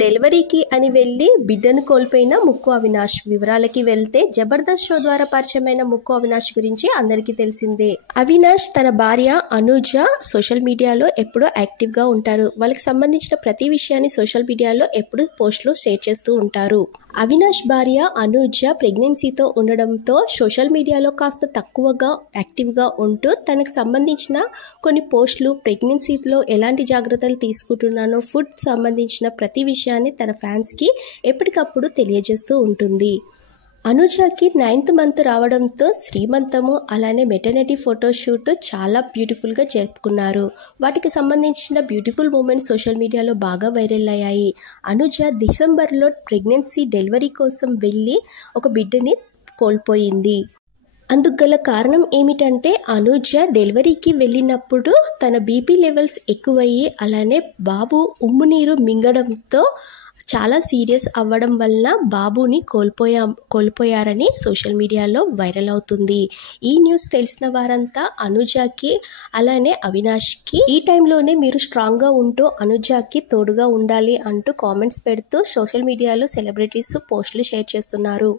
డెలివరీకి అని వెళ్లి బిడ్డను కోల్పోయిన ముక్కు అవినాష్ వివరాలకి వెళ్తే జబర్దస్త్ షో ద్వారా పరిచయమైన ముక్కు అవినాష్ గురించి అందరికీ తెలిసిందే. అవినాష్ తన భార్య అనుజ సోషల్ మీడియాలో ఎప్పుడూ యాక్టివ్ గా ఉంటారు. వాళ్ళకి సంబంధించిన ప్రతి విషయాన్ని సోషల్ మీడియాలో ఎప్పుడు పోస్టులు షేర్ చేస్తూ ఉంటారు. అవినాష్ భార్య అనుజ ప్రెగ్నెన్సీతో ఉండడంతో సోషల్ మీడియాలో కాస్త తక్కువగా యాక్టివ్గా ఉంటూ తనకు సంబంధించిన కొన్ని పోస్టులు, ప్రెగ్నెన్సీలో ఎలాంటి జాగ్రత్తలు తీసుకుంటున్నానో, ఫుడ్ సంబంధించిన ప్రతి విషయాన్ని తన ఫ్యాన్స్కి ఎప్పటికప్పుడు తెలియజేస్తూ ఉంటుంది. అనుజకి 9th మంత్ రావడంతో శ్రీమంతము అలానే మెటర్నిటీ ఫోటోషూట్ చాలా బ్యూటిఫుల్గా జరుపుకున్నారు. వాటికి సంబంధించిన బ్యూటిఫుల్ మూమెంట్స్ సోషల్ మీడియాలో బాగా వైరల్ అయ్యాయి. అనుజ డిసెంబర్లో ప్రెగ్నెన్సీ డెలివరీ కోసం వెళ్ళి ఒక బిడ్డని కోల్పోయింది. అందుకు గల కారణం ఏమిటంటే అనుజ డెలివరీకి వెళ్ళినప్పుడు తన బీపీ లెవెల్స్ ఎక్కువయ్యి అలానే బాబు ఉమ్మునీరు మింగడంతో చాలా సీరియస్ అవ్వడం వల్ల బాబుని కోల్పోయారని సోషల్ మీడియాలో వైరల్ అవుతుంది. ఈ న్యూస్ తెలిసిన వారంతా అనుజకి అలానే అవినాష్కి ఈ టైంలోనే మీరు స్ట్రాంగ్గా ఉంటూ అనుజకి తోడుగా ఉండాలి అంటూ కామెంట్స్ పెడుతూ సోషల్ మీడియాలో సెలబ్రిటీస్ పోస్టులు షేర్ చేస్తున్నారు.